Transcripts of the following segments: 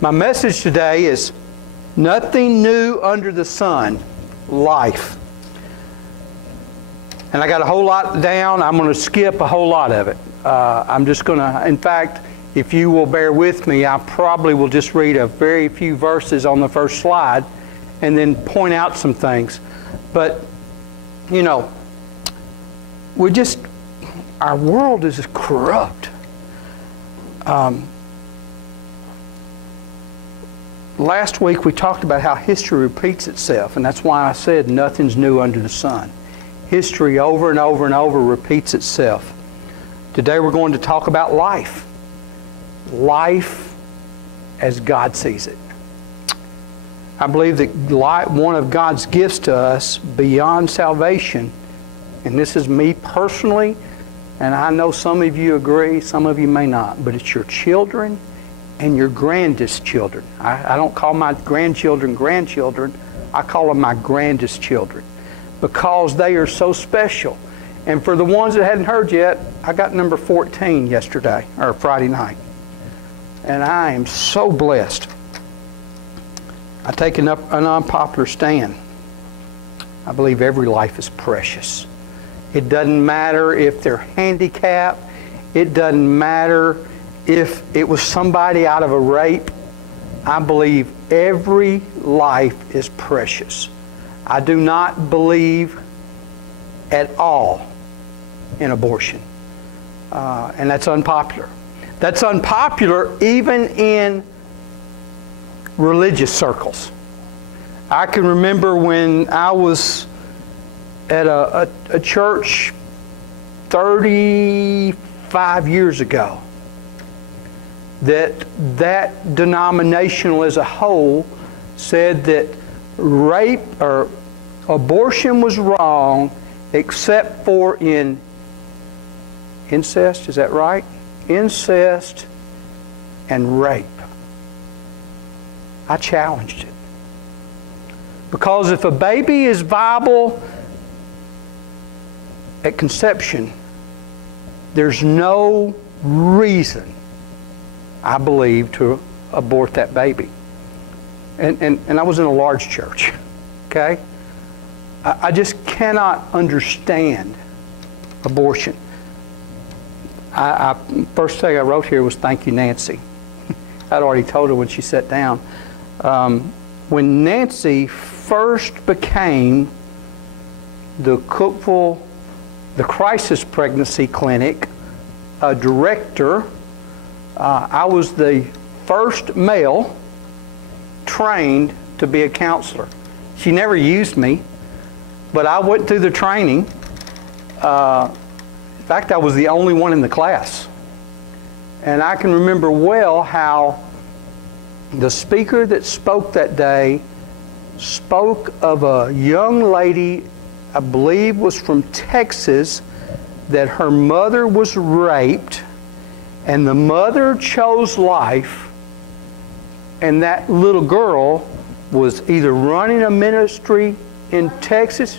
My message today is nothing new under the sun, life. And I got a whole lot down. I'm going to skip a whole lot of it. I'm just going to, in fact, if you will bear with me, I probably will just read a very few verses on the first slide and then point out some things. But, you know, our world is corrupt. Last week we talked about how history repeats itself, and that's why I said nothing's new under the sun. History over and over and over repeats itself. Today we're going to talk about life. Life as God sees it. I believe that one of God's gifts to us beyond salvation, and this is me personally, and I know some of you agree, some of you may not, but it's your children and your grandest children. I don't call my grandchildren grandchildren, I call them my grandest children, because they are so special. And for the ones that hadn't heard yet, I got number 14 yesterday, or Friday night. And I am so blessed. I take an unpopular stand. I believe every life is precious. It doesn't matter if they're handicapped. It doesn't matter if it was somebody out of a rape. I believe every life is precious. I do not believe at all in abortion. And that's unpopular. That's unpopular even in religious circles. I can remember when I was at a church 35 years ago, that denominational as a whole said that rape or abortion was wrong except for in incest, is that right? Incest and rape. I challenged it. Because if a baby is viable at conception, there's no reason, I believe, to abort that baby. And I was in a large church, okay? I just cannot understand abortion. First thing I wrote here was thank you, Nancy. I'd already told her when she sat down. When Nancy first became the Cookeville, the crisis pregnancy clinic director, I was the first male trained to be a counselor. She never used me, but I went through the training. In fact, I was the only one in the class. And I can remember well how the speaker that spoke that day spoke of a young lady, I believe was from Texas, that her mother was raped, and the mother chose life, and that little girl was either running a ministry in Texas.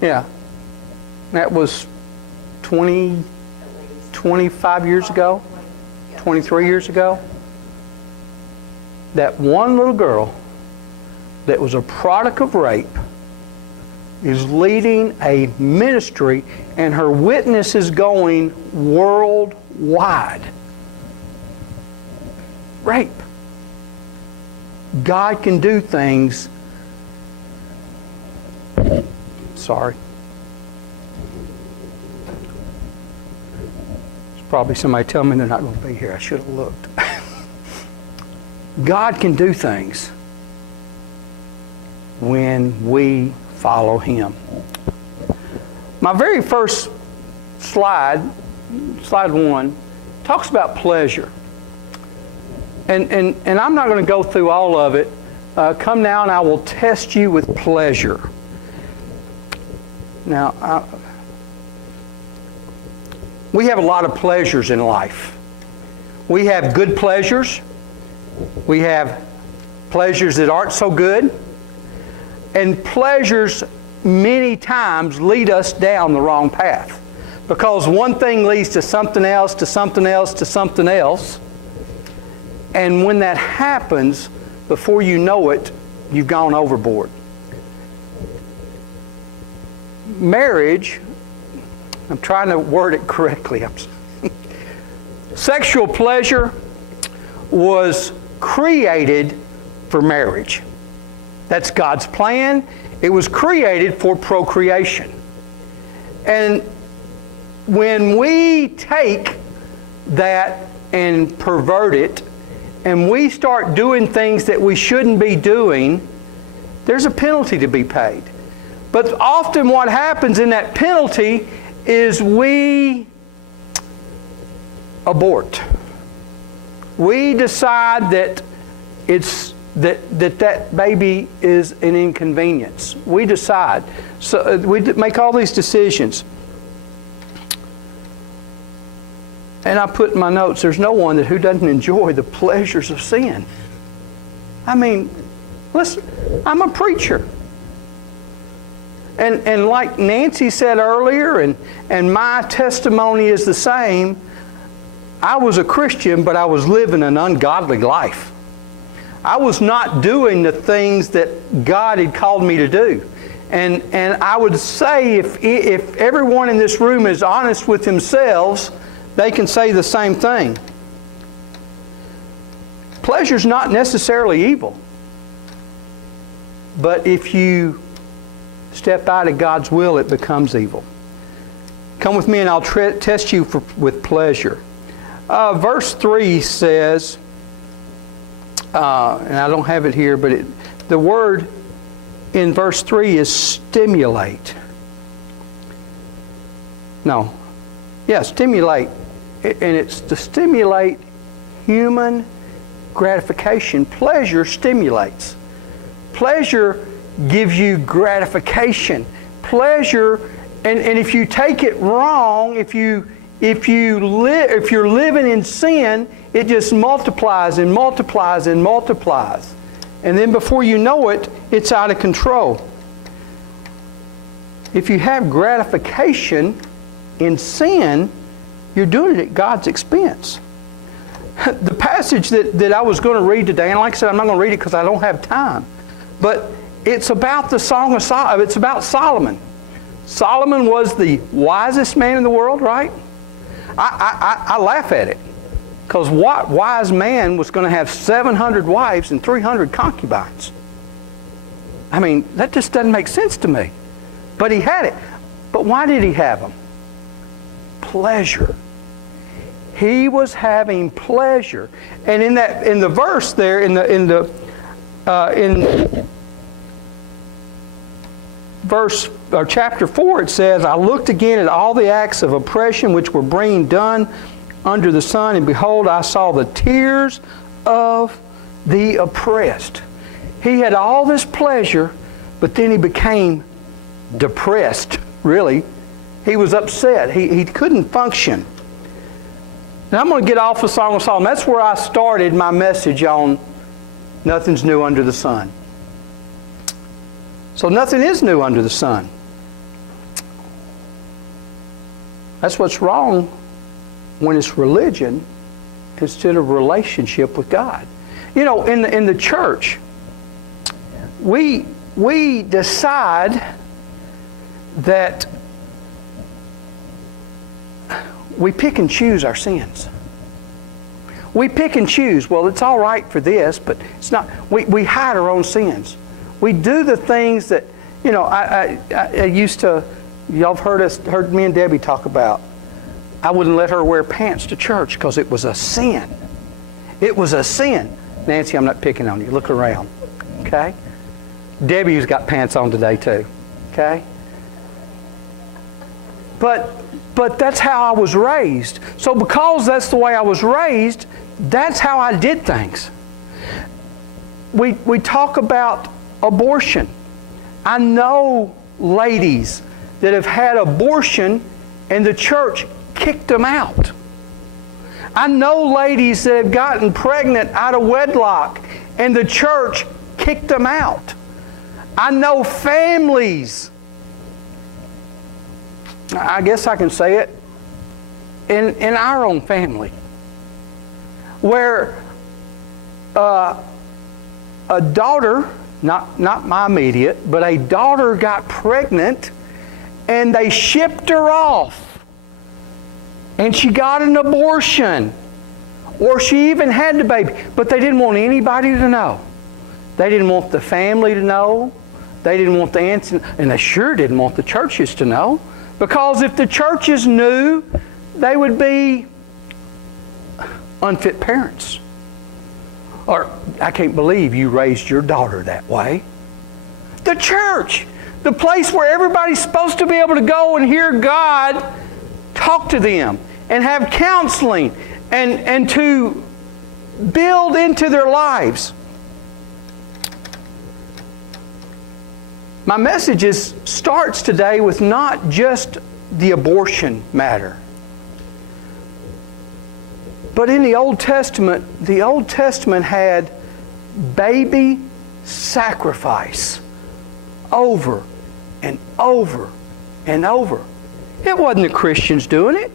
Yeah. That was 25 years ago, 23 years ago. That one little girl that was a product of rape is leading a ministry, and her witness is going worldwide. Rape. God can do things. Sorry. There's probably somebody telling me they're not going to be here. I should have looked. God can do things when we follow Him. My very first slide, slide 1, talks about pleasure. And I'm not going to go through all of it. Come now and I will test you with pleasure. Now, we have a lot of pleasures in life. We have good pleasures. We have pleasures that aren't so good. And pleasures many times lead us down the wrong path. Because one thing leads to something else, to something else, to something else. And when that happens, before you know it, you've gone overboard. Marriage, I'm trying to word it correctly. Sexual pleasure was created for marriage. That's God's plan. It was created for procreation. And when we take that and pervert it, and we start doing things that we shouldn't be doing, there's a penalty to be paid. But often what happens in that penalty is we abort. We decide that that baby is an inconvenience. We decide. So we make all these decisions. And I put in my notes, there's no one who doesn't enjoy the pleasures of sin. I mean, listen, I'm a preacher. And like Nancy said earlier, and my testimony is the same, I was a Christian, but I was living an ungodly life. I was not doing the things that God had called me to do. And I would say if everyone in this room is honest with themselves, they can say the same thing. Pleasure's not necessarily evil. But if you step out of God's will, it becomes evil. Come with me and I'll test you with pleasure. Verse 3 says, and I don't have it here, but the word in verse 3 is stimulate. No. Yeah, stimulate. And it's to stimulate human gratification. Pleasure stimulates. Pleasure gives you gratification. Pleasure, and if you take it wrong, if you're living in sin, it just multiplies and multiplies and multiplies. And then before you know it, it's out of control. If you have gratification in sin, you're doing it at God's expense. The passage that I was going to read today, and like I said, I'm not going to read it because I don't have time, but it's about the Song of Solomon. It's about Solomon. Solomon was the wisest man in the world, right? I laugh at it. Because what wise man was going to have 700 wives and 300 concubines? I mean, that just doesn't make sense to me. But he had it. But why did he have them? Pleasure. He was having pleasure. And in the verse there, in verse or chapter 4, it says, I looked again at all the acts of oppression which were being done under the sun, and behold, I saw the tears of the oppressed. He had all this pleasure, but then he became depressed, really. He was upset. He couldn't function. Now I'm going to get off the Song of Solomon. That's where I started my message on nothing's new under the sun. So nothing is new under the sun. That's what's wrong when it's religion instead of relationship with God. You know, in the church, we decide that we pick and choose our sins. We pick and choose. Well, it's all right for this, but it's not. We hide our own sins. We do the things that, you know, I used to, y'all have heard me and Debbie talk about, I wouldn't let her wear pants to church because it was a sin. It was a sin. Nancy, I'm not picking on you. Look around. Okay? Debbie's got pants on today too. Okay? But that's how I was raised. So because that's the way I was raised, that's how I did things. We talk about abortion. I know ladies that have had abortion and the church kicked them out. I know ladies that have gotten pregnant out of wedlock and the church kicked them out. I know families, I guess I can say it, in our own family, where a daughter, not my immediate, but a daughter got pregnant and they shipped her off and she got an abortion, or she even had the baby, but they didn't want anybody to know. They didn't want the family to know. They didn't want the aunts, and they sure didn't want the churches to know, because if the churches knew, they would be unfit parents. Or, I can't believe you raised your daughter that way. The church, the place where everybody's supposed to be able to go and hear God talk to them and have counseling and to build into their lives. My message starts today with not just the abortion matter, but in the Old Testament had baby sacrifice over and over and over. It wasn't the Christians doing it,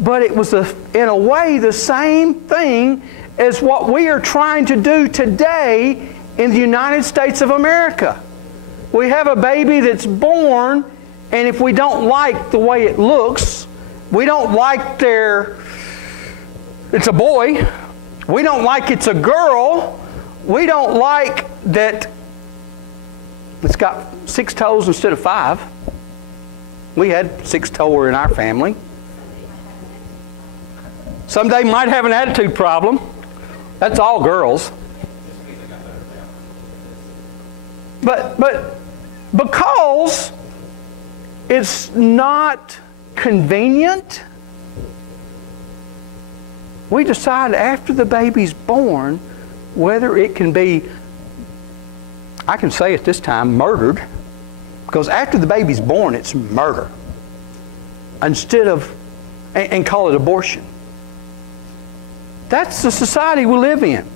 but it was in a way the same thing as what we are trying to do today in the United States of America. We have a baby that's born, and if we don't like the way it looks, we don't like it's a boy, we don't like it's a girl, we don't like that it's got 6 toes instead of 5. We had 6-toer in our family. Someday might have an attitude problem. That's all girls. But because it's not convenient, we decide after the baby's born whether it can be, I can say at this time, murdered. Because after the baby's born, it's murder. Instead of, and call it abortion. That's the society we live in.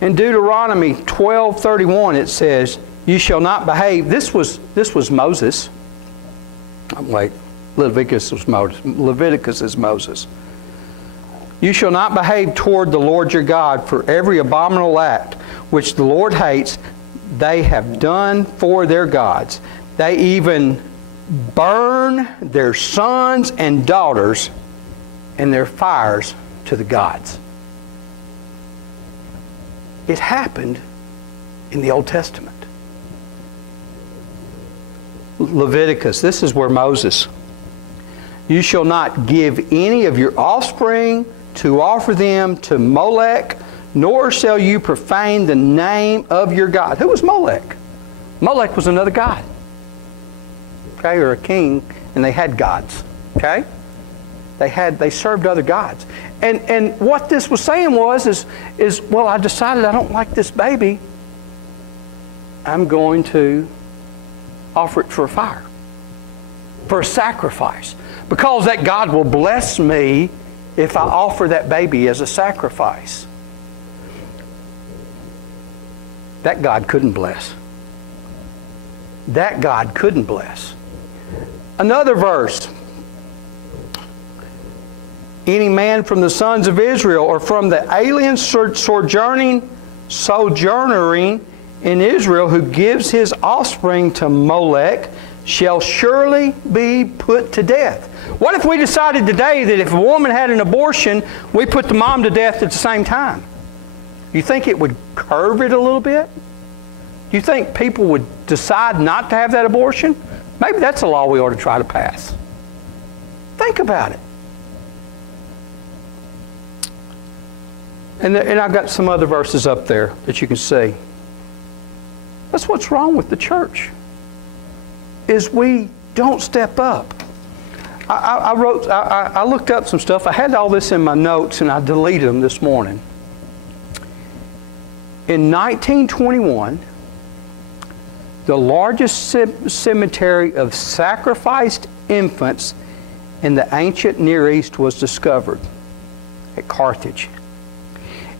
In Deuteronomy 12:31 it says, "You shall not behave." This was Moses. Wait, Leviticus is Moses. "You shall not behave toward the Lord your God, for every abominable act which the Lord hates, they have done for their gods. They even burn their sons and daughters in their fires to the gods." It happened in the Old Testament. Leviticus, this is where Moses, "You shall not give any of your offspring to offer them to Molech, nor shall you profane the name of your God." Who was Molech? Molech was another god. Okay, or a king, and they had gods. Okay? They served other gods. And what this was saying is, well, I decided I don't like this baby. I'm going to offer it for a fire, for a sacrifice. Because that God will bless me if I offer that baby as a sacrifice. That God couldn't bless. That God couldn't bless. Another verse. "Any man from the sons of Israel or from the aliens sojourning in Israel who gives his offspring to Molech shall surely be put to death." What if we decided today that if a woman had an abortion, we put the mom to death at the same time? You think it would curb it a little bit? Do you think people would decide not to have that abortion? Maybe that's a law we ought to try to pass. Think about it. And I've got some other verses up there that you can see. That's what's wrong with the church, is we don't step up. I looked up some stuff. I had all this in my notes and I deleted them this morning. In 1921, the largest cemetery of sacrificed infants in the ancient Near East was discovered at Carthage.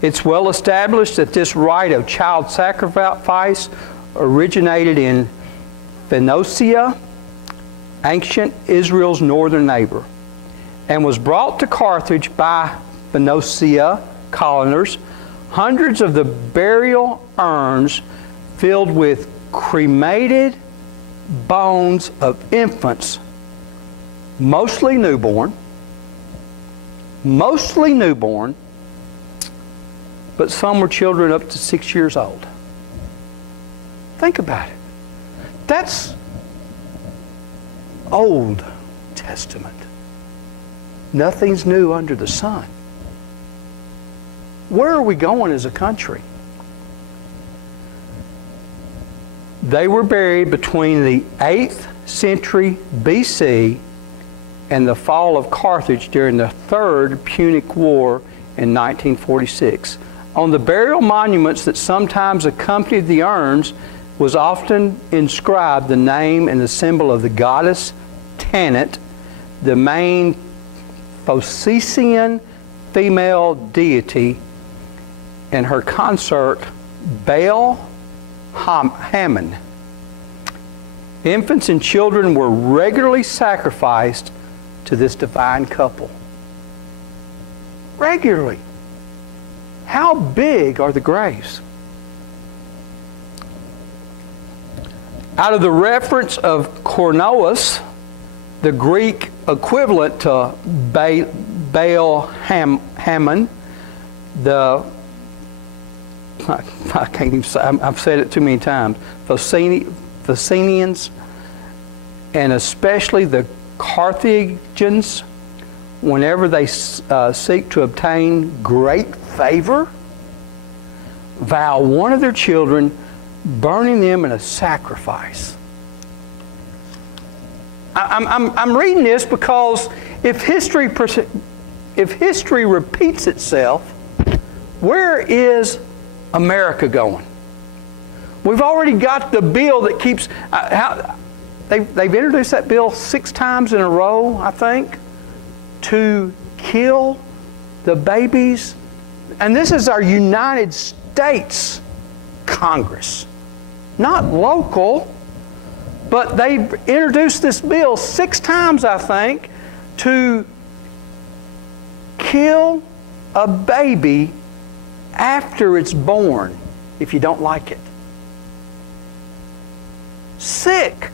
It's well established that this rite of child sacrifice originated in Phoenicia, ancient Israel's northern neighbor, and was brought to Carthage by Phoenicia colonists. Hundreds of the burial urns filled with cremated bones of infants, mostly newborn, but some were children up to 6 years old. Think about it. That's Old Testament. Nothing's new under the sun. Where are we going as a country? They were buried between the 8th century BC and the fall of Carthage during the Third Punic War in 1946. On the burial monuments that sometimes accompanied the urns was often inscribed the name and the symbol of the goddess Tanit, the main Phocecean female deity, and her consort Baal Hammon. Infants and children were regularly sacrificed to this divine couple. Regularly. How big are the graves? Out of the reference of Cornelius, the Greek equivalent to Baal Hammon, I can't even say, I've said it too many times, Phocenians, and especially the Carthaginians, whenever they seek to obtain great favor, vow one of their children, burning them in a sacrifice. I'm reading this because if history repeats itself, where is America going? We've already got the bill that keeps... they've introduced that bill 6 times in a row, I think, to kill the babies. And this is our United States Congress, not local. But they've introduced this bill 6 times, I think, to kill a baby after it's born if you don't like it. Sick.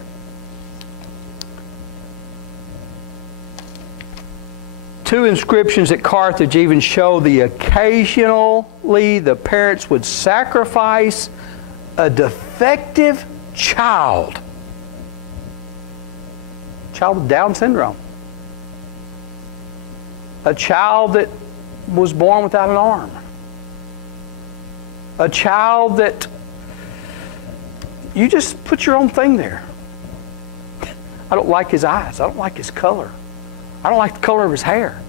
Two inscriptions at Carthage even show occasionally the parents would sacrifice a defective child with Down syndrome, a child that was born without an arm, a child that you just put your own thing there. I don't like his eyes. I don't like his color. I don't like the color of his hair.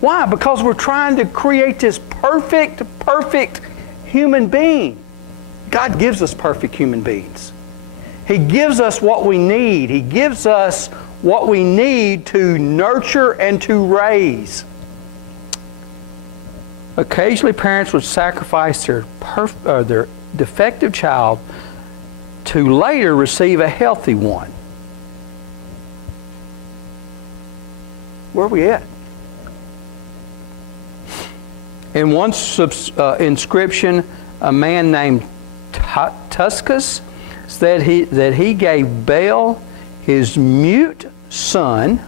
Why? Because we're trying to create this perfect human being. God gives us perfect human beings. He gives us what we need. He gives us what we need to nurture and to raise. Occasionally, parents would sacrifice their defective child to later receive a healthy one. Where are we at? In one inscription, a man named Tuscus said that he gave Baal his mute son,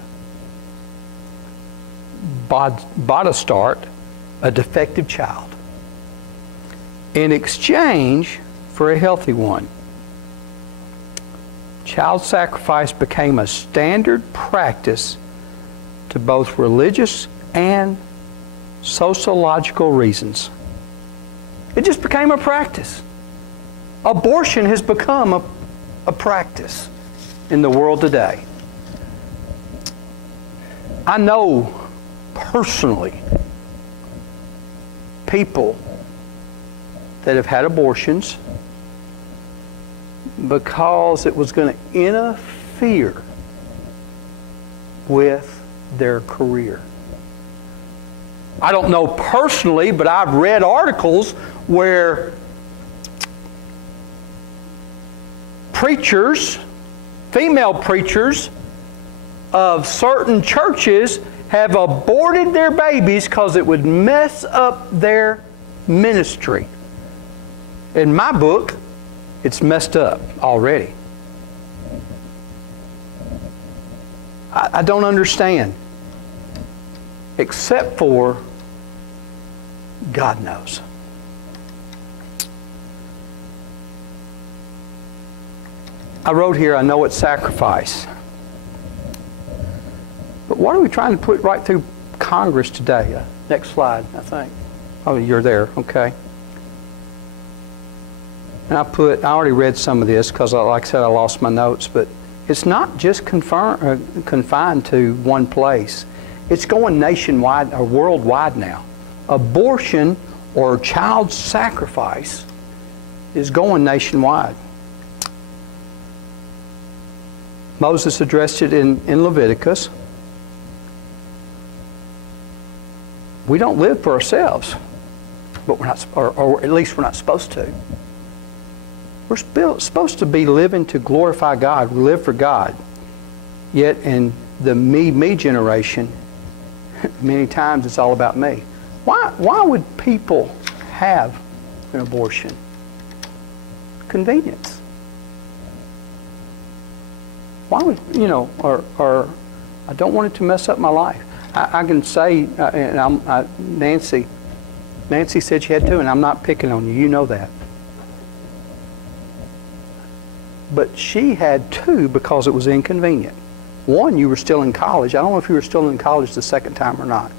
Bodastart, a defective child, in exchange for a healthy one. Child sacrifice became a standard practice to both religious and sociological reasons. It just became a practice. Abortion has become a practice in the world today. I know personally people that have had abortions because it was going to interfere with their career. I don't know personally, but I've read articles where preachers, female preachers, of certain churches have aborted their babies because it would mess up their ministry. In my book, it's messed up already. I don't understand. Except for God knows. I wrote here, I know it's sacrifice. But what are we trying to put right through Congress today? Next slide, I think. Oh, you're there. Okay. And I already read some of this because, like I said, I lost my notes. But it's not just confined to one place. It's going nationwide or worldwide now. Abortion or child sacrifice is going nationwide. Moses addressed it in Leviticus. We don't live for ourselves, but we're not, or at least we're not supposed to. We're supposed to be living to glorify God. We live for God. Yet in the me generation, many times it's all about me. Why would people have an abortion? Convenience. Why would, or I don't want it to mess up my life. I can say, and Nancy said she had to, and I'm not picking on you. You know that. But she had two because it was inconvenient. One, you were still in college. I don't know if you were still in college the second time or not.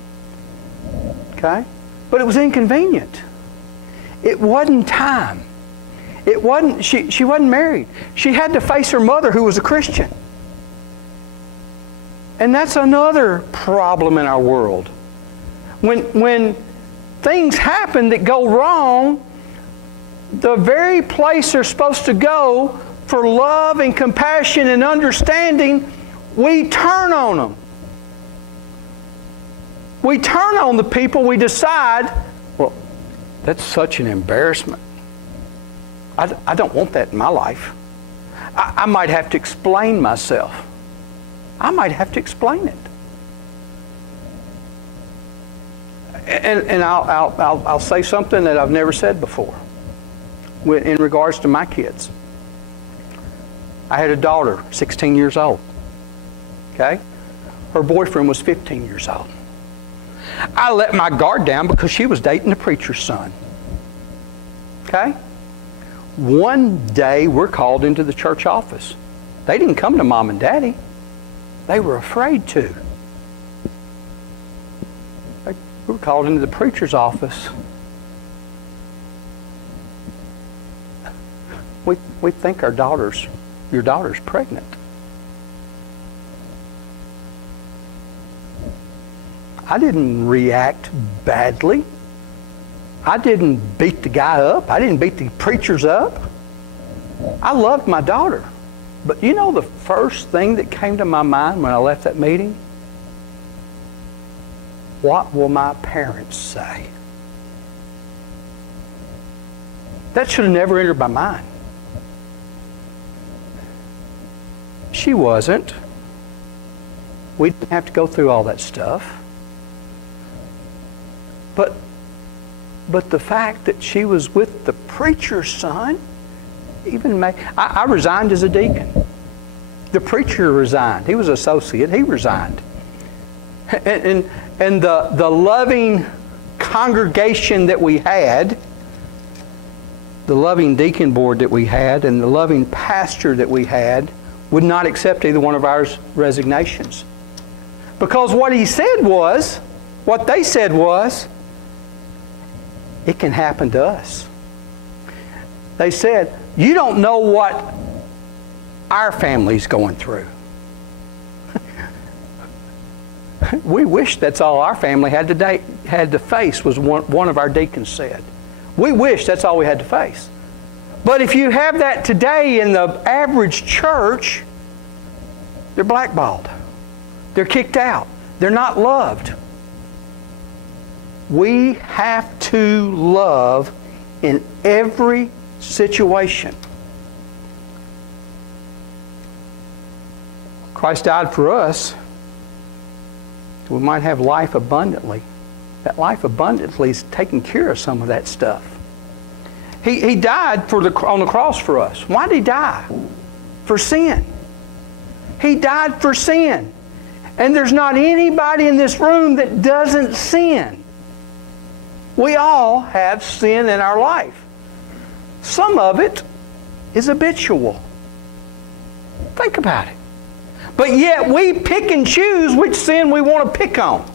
Okay? But it was inconvenient. It wasn't time. It wasn't, she wasn't married. She had to face her mother who was a Christian. And that's another problem in our world. When things happen that go wrong, the very place they're supposed to go for love and compassion and understanding, we turn on them. We turn on the people. We decide, well, that's such an embarrassment. I don't want that in my life. I might have to explain myself. I might have to explain it. And I'll say something that I've never said before in regards to my kids. I had a daughter, 16 years old. Okay? Her boyfriend was 15 years old. I let my guard down because she was dating the preacher's son. Okay? One day we're called into the church office. They didn't come to mom and daddy. They were afraid to. We were called into the preacher's office. We think your daughter's pregnant. I didn't react badly. I didn't beat the guy up. I didn't beat the preachers up. I loved my daughter. But you know the first thing that came to my mind when I left that meeting? What will my parents say? That should have never entered my mind. She wasn't. We didn't have to go through all that stuff. But the fact that she was with the preacher's son even made... I resigned as a deacon. The preacher resigned. He was an associate. He resigned. And the loving congregation that we had, the loving deacon board that we had, and the loving pastor that we had would not accept either one of our resignations. Because what they said was, it can happen to us. They said, you don't know what our family's going through. We wish that's all our family had to face, was one of our deacons said. We wish that's all we had to face. But if you have that today in the average church, they're blackballed. They're kicked out. They're not loved. We have to love in every situation. Christ died for us. We might have life abundantly. That life abundantly is taking care of some of that stuff. He died on the cross for us. Why did He die? For sin. He died for sin. And there's not anybody in this room that doesn't sin. We all have sin in our life. Some of it is habitual. Think about it. But yet we pick and choose which sin we want to pick on.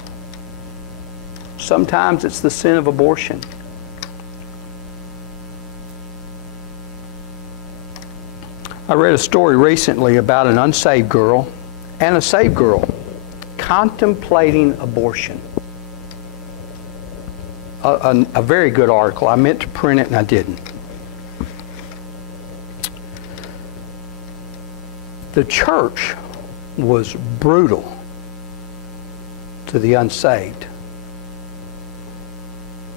Sometimes it's the sin of abortion. I read a story recently about an unsaved girl and a saved girl contemplating abortion. A very good article. I meant to print it and I didn't. The church was brutal to the unsaved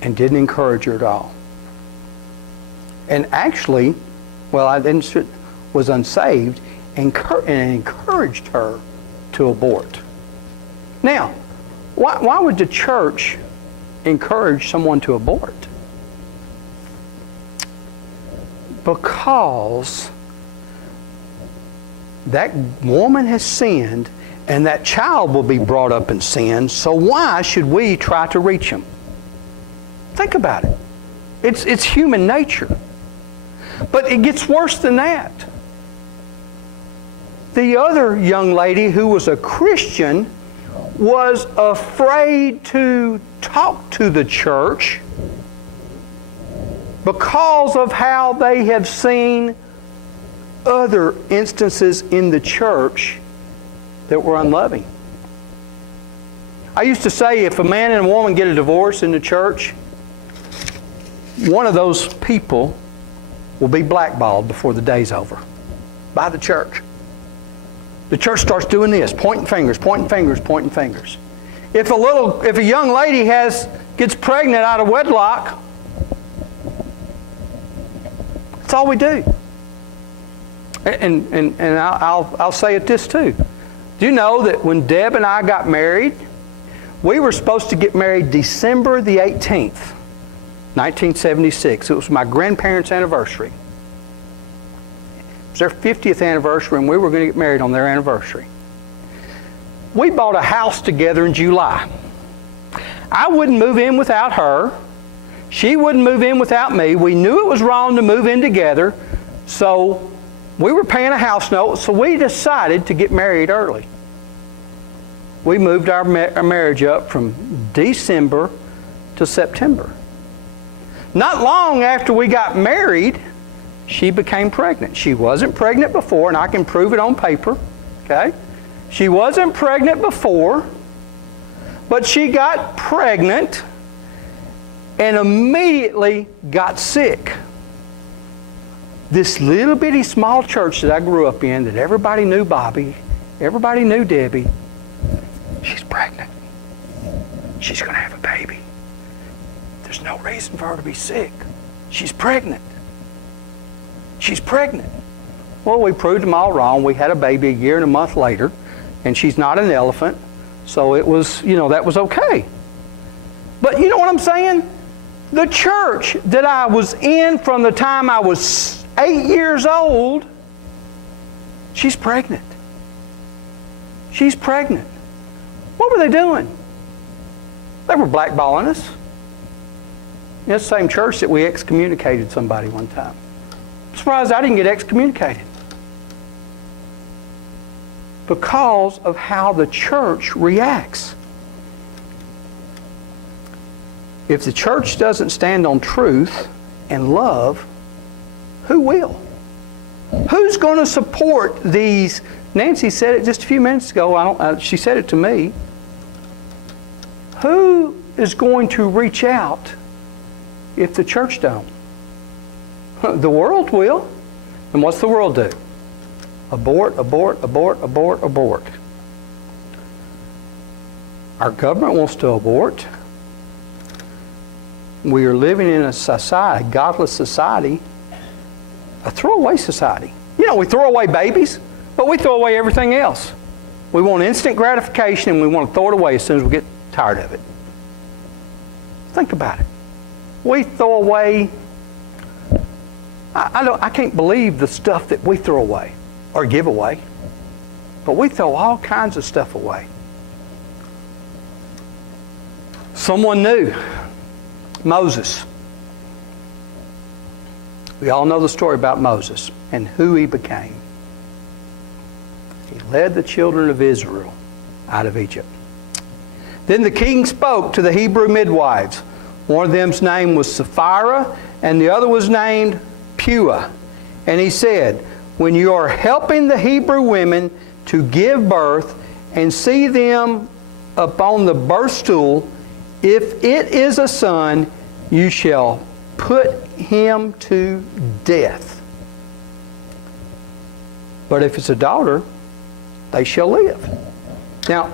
and didn't encourage her at all. And actually, was unsaved and encouraged her to abort. Now, why would the church encourage someone to abort? Because that woman has sinned and that child will be brought up in sin, so why should we try to reach them? Think about it. It's human nature. But it gets worse than that. The other young lady who was a Christian was afraid to talk to the church because of how they have seen other instances in the church that were unloving. I used to say if a man and a woman get a divorce in the church, one of those people will be blackballed before the day's over by the church. The church starts doing this, pointing fingers, pointing fingers, pointing fingers. If a young lady gets pregnant out of wedlock, that's all we do. And I'll say it this too. Do you know that when Deb and I got married, we were supposed to get married December the 18th, 1976. It was my grandparents' anniversary. It was their 50th anniversary, and we were going to get married on their anniversary. We bought a house together in July. I wouldn't move in without her. She wouldn't move in without me. We knew it was wrong to move in together, so we were paying a house note, so we decided to get married early. We moved our marriage up from December to September. Not long after we got married, she became pregnant. She wasn't pregnant before, and I can prove it on paper. Okay? She wasn't pregnant before, but she got pregnant and immediately got sick. This little bitty small church that I grew up in, that everybody knew Bobby, everybody knew Debbie, she's pregnant. She's going to have a baby. There's no reason for her to be sick. She's pregnant. She's pregnant. Well, we proved them all wrong. We had a baby a year and a month later, and she's not an elephant, so it was, that was okay. But you know what I'm saying? The church that I was in from the time I was 8 years old, she's pregnant. She's pregnant. What were they doing? They were blackballing us. It's the same church that we excommunicated somebody one time. I'm surprised I didn't get excommunicated. Because of how the church reacts. If the church doesn't stand on truth and love, who will? Who's going to support these? Nancy said it just a few minutes ago. She said it to me. Who is going to reach out if the church don't? The world will. And what's the world do? Abort, abort, abort, abort, abort. Our government wants to abort. We are living in a society, a godless society, a throwaway society. We throw away babies, but we throw away everything else. We want instant gratification and we want to throw it away as soon as we get tired of it. Think about it. We throw away, I can't believe the stuff that we throw away or give away. But we throw all kinds of stuff away. Someone knew Moses. We all know the story about Moses and who he became. He led the children of Israel out of Egypt. Then the king spoke to the Hebrew midwives. One of them's name was Sapphira, and the other was named Puah. And he said, when you are helping the Hebrew women to give birth and see them upon the birth stool, if it is a son, you shall put him to death. But if it's a daughter, they shall live. Now,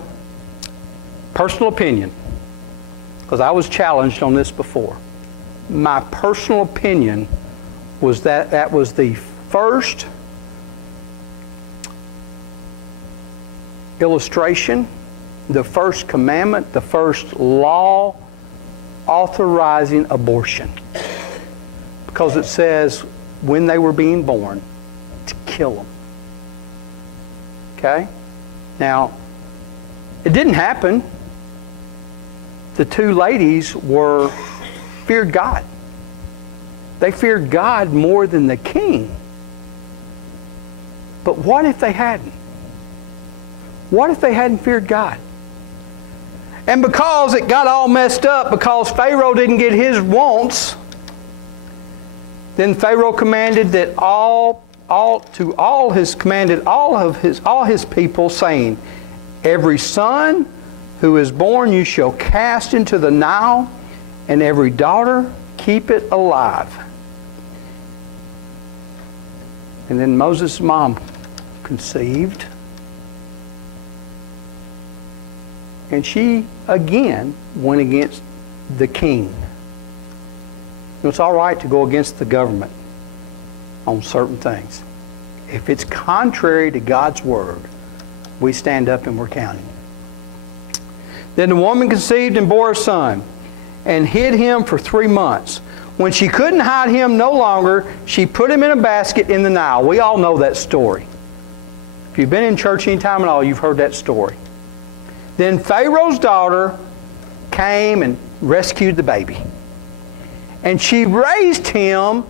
personal opinion, because I was challenged on this before. My personal opinion was that that was the first illustration, the first commandment, the first law authorizing abortion. Because it says when they were being born, to kill them. Okay? Now, it didn't happen. The two ladies feared God. They feared God more than the king. But what if they hadn't? What if they hadn't feared God? And because it got all messed up, because Pharaoh didn't get his wants, then Pharaoh commanded that all his people, saying, every son who is born you shall cast into the Nile, and every daughter keep it alive. And then Moses' mom conceived. And she again went against the king. It's all right to go against the government on certain things. If it's contrary to God's word, we stand up and we're counting. Then the woman conceived and bore a son, and hid him for 3 months. When she couldn't hide him no longer, she put him in a basket in the Nile. We all know that story. If you've been in church any time at all, you've heard that story. Then Pharaoh's daughter came and rescued the baby. And she raised him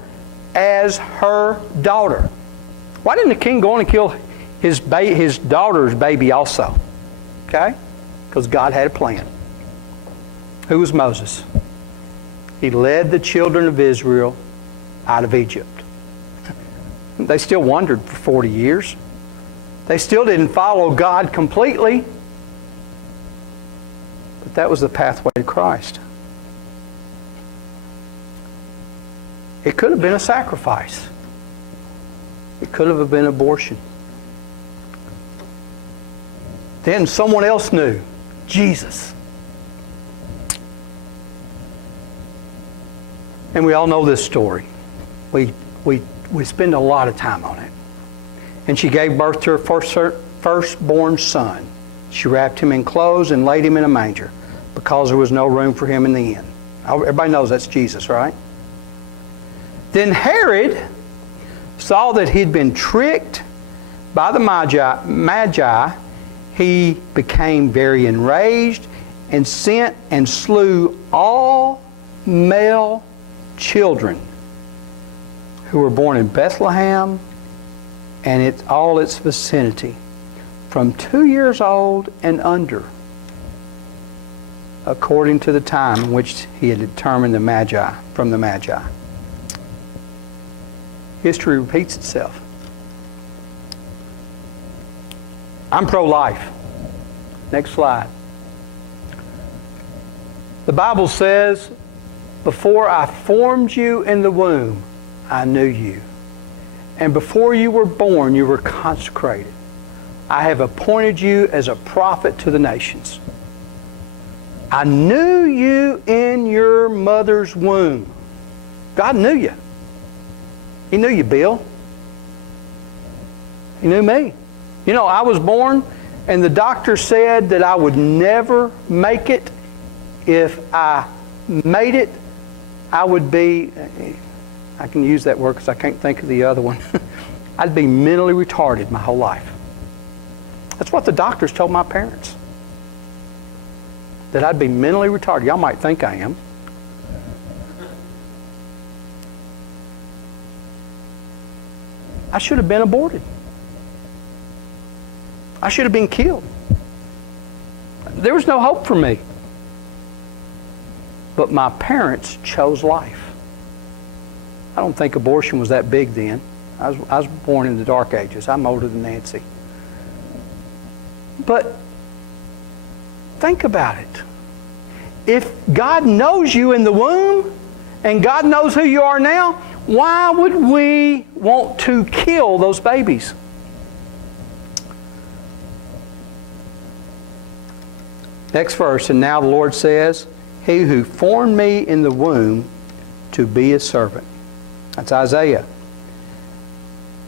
as her daughter. Why didn't the king go on and kill his daughter's baby also? Okay? Because God had a plan. Who was Moses? He led the children of Israel out of Egypt. They still wandered for 40 years. They still didn't follow God completely. But that was the pathway to Christ. It could have been a sacrifice. It could have been abortion. Then someone else knew. Jesus. And we all know this story. We spend a lot of time on it. And she gave birth to her firstborn son. She wrapped him in clothes and laid him in a manger because there was no room for him in the inn. Everybody knows that's Jesus, right? Then Herod saw that he'd been tricked by the Magi. He became very enraged and sent and slew all male children who were born in Bethlehem and all its vicinity, from 2 years old and under, according to the time in which he had determined from the Magi. History repeats itself. I'm pro-life. Next slide. The Bible says, before I formed you in the womb, I knew you. And before you were born, you were consecrated. I have appointed you as a prophet to the nations. I knew you in your mother's womb. God knew you. He knew you, Bill. He knew me. You know, I was born and the doctor said that I would never make it. If I made it, I would be, I can use that word because I can't think of the other one. I'd be mentally retarded my whole life. That's what the doctors told my parents. That I'd be mentally retarded. Y'all might think I am. I should have been aborted. I should have been killed. There was no hope for me. But my parents chose life. I don't think abortion was that big then. I was born in the dark ages. I'm older than Nancy. But think about it. If God knows you in the womb and God knows who you are now, why would we want to kill those babies? Next verse, and now the Lord says, He who formed me in the womb to be His servant. That's Isaiah.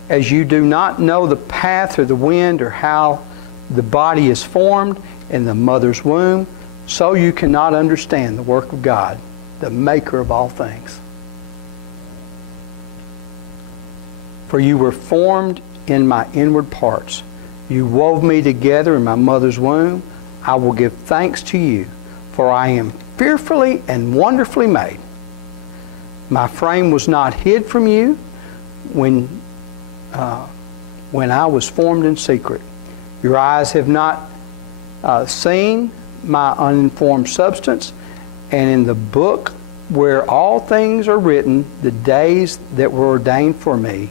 As you do not know the path or the wind or how the body is formed in the mother's womb, so you cannot understand the work of God, the maker of all things. For you were formed in my inward parts. You wove me together in my mother's womb. I will give thanks to you, for I am fearfully and wonderfully made. My frame was not hid from you when I was formed in secret. Your eyes have not seen my uninformed substance, and in the book where all things are written, the days that were ordained for me,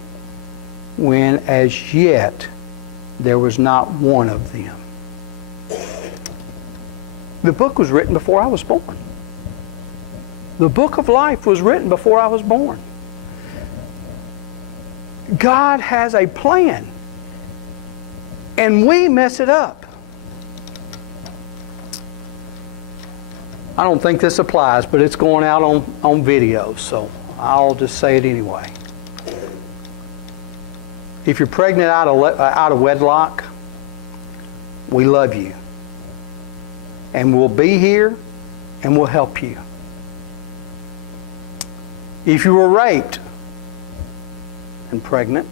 when as yet there was not one of them. The book was written before I was born. The book of life was written before I was born. God has a plan, and we mess it up. I don't think this applies, but it's going out on video, so I'll just say it anyway. If you're pregnant out of wedlock, we love you. And we'll be here and we'll help you. If you were raped and pregnant,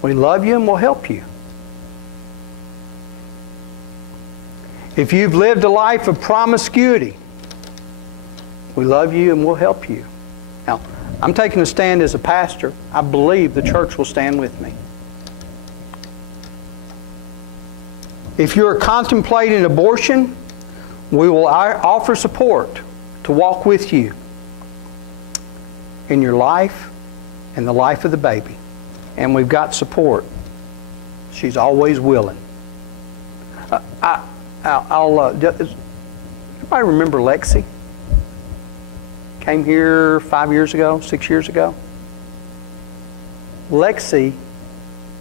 we love you and we'll help you. If you've lived a life of promiscuity, we love you and we'll help you. Now, I'm taking a stand as a pastor. I believe the church will stand with me. If you're contemplating abortion, we will offer support to walk with you in your life and the life of the baby. And we've got support. She's always willing. Everybody remember Lexi? Came here 5 years ago, 6 years ago. Lexi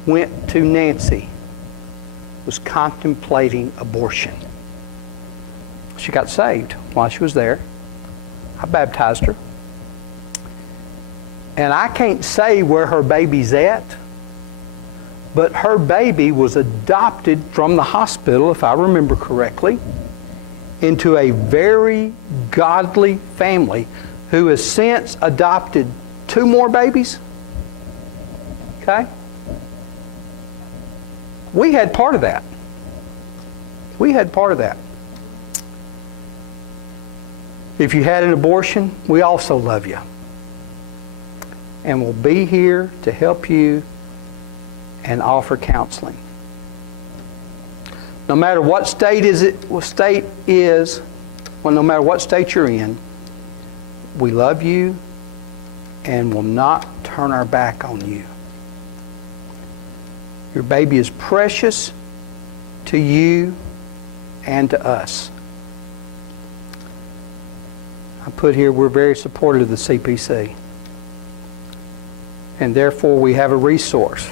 went to Nancy, was contemplating abortion. She got saved while she was there. I baptized her. And I can't say where her baby's at, but her baby was adopted from the hospital, if I remember correctly, into a very godly family who has since adopted 2 more babies. Okay? We had part of that. We had part of that. If you had an abortion, we also love you. And we'll be here to help you and offer counseling. No matter what no matter what state you're in, we love you and will not turn our back on you. Your baby is precious to you and to us. I put here, we're very supportive of the CPC. And therefore we have a resource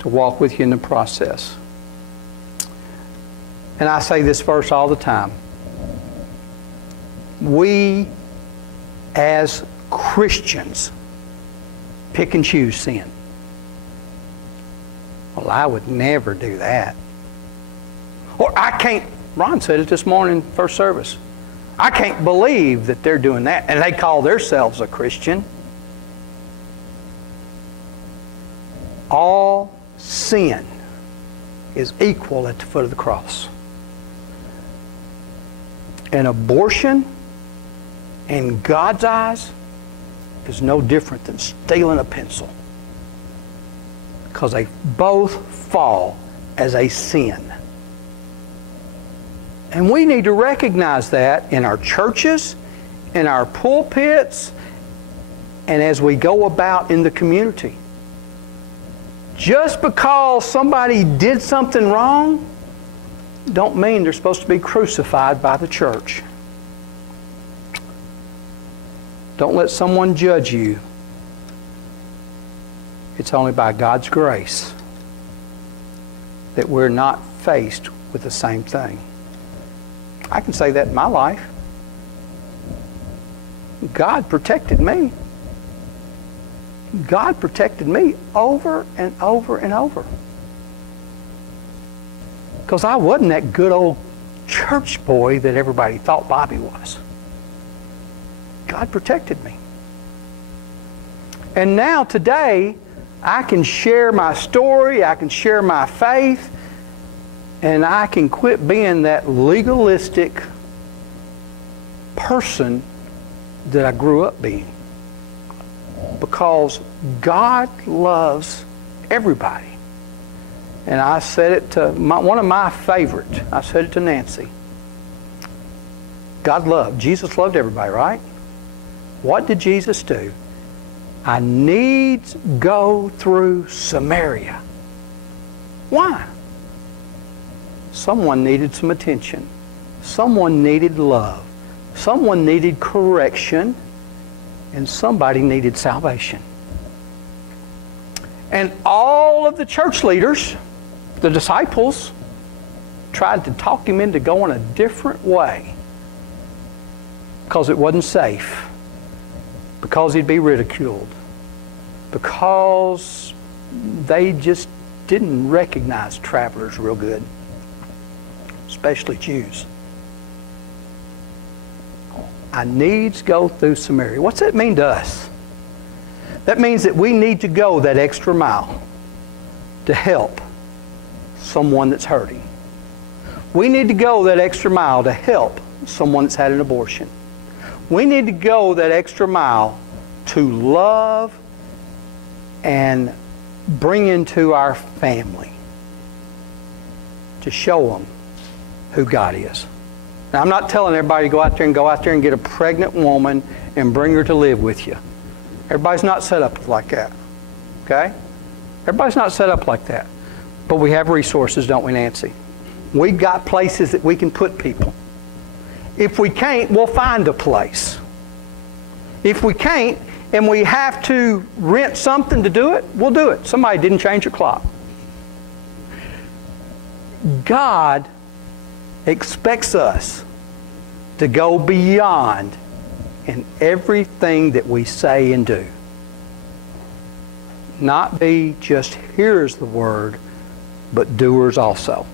to walk with you in the process. And I say this verse all the time. We as Christians pick and choose sin. Well, I would never do that. Or I can't, Ron said it this morning, first service. I can't believe that they're doing that. And they call themselves a Christian. All sin is equal at the foot of the cross. And abortion, in God's eyes, is no different than stealing a pencil. Because they both fall as a sin. And we need to recognize that in our churches, in our pulpits, and as we go about in the community. Just because somebody did something wrong, don't mean they're supposed to be crucified by the church. Don't let someone judge you. It's only by God's grace that we're not faced with the same thing. I can say that in my life. God protected me. God protected me over and over and over. Because I wasn't that good old church boy that everybody thought Bobby was. God protected me. And now today, I can share my story, I can share my faith, and I can quit being that legalistic person that I grew up being. Because God loves everybody. And I said it to one of my favorites. I said it to Nancy. Jesus loved everybody, right? What did Jesus do? I needs go through Samaria. Why? Someone needed some attention. Someone needed love. Someone needed correction. And somebody needed salvation. And all of the church leaders, the disciples, tried to talk him into going a different way. Because it wasn't safe. Because he'd be ridiculed. Because they just didn't recognize travelers real good. Especially Jews. I needs go through Samaria. What's that mean to us? That means that we need to go that extra mile to help someone that's hurting. We need to go that extra mile to help someone that's had an abortion. We need to go that extra mile to love and bring into our family, to show them who God is. Now, I'm not telling everybody to go out there and get a pregnant woman and bring her to live with you. Everybody's not set up like that. Okay? Everybody's not set up like that. But we have resources, don't we, Nancy? We've got places that we can put people. If we can't, we'll find a place. If we can't, and we have to rent something to do it, we'll do it. Somebody didn't change a clock. God expects us to go beyond in everything that we say and do. Not be just hearers of the word, but doers also.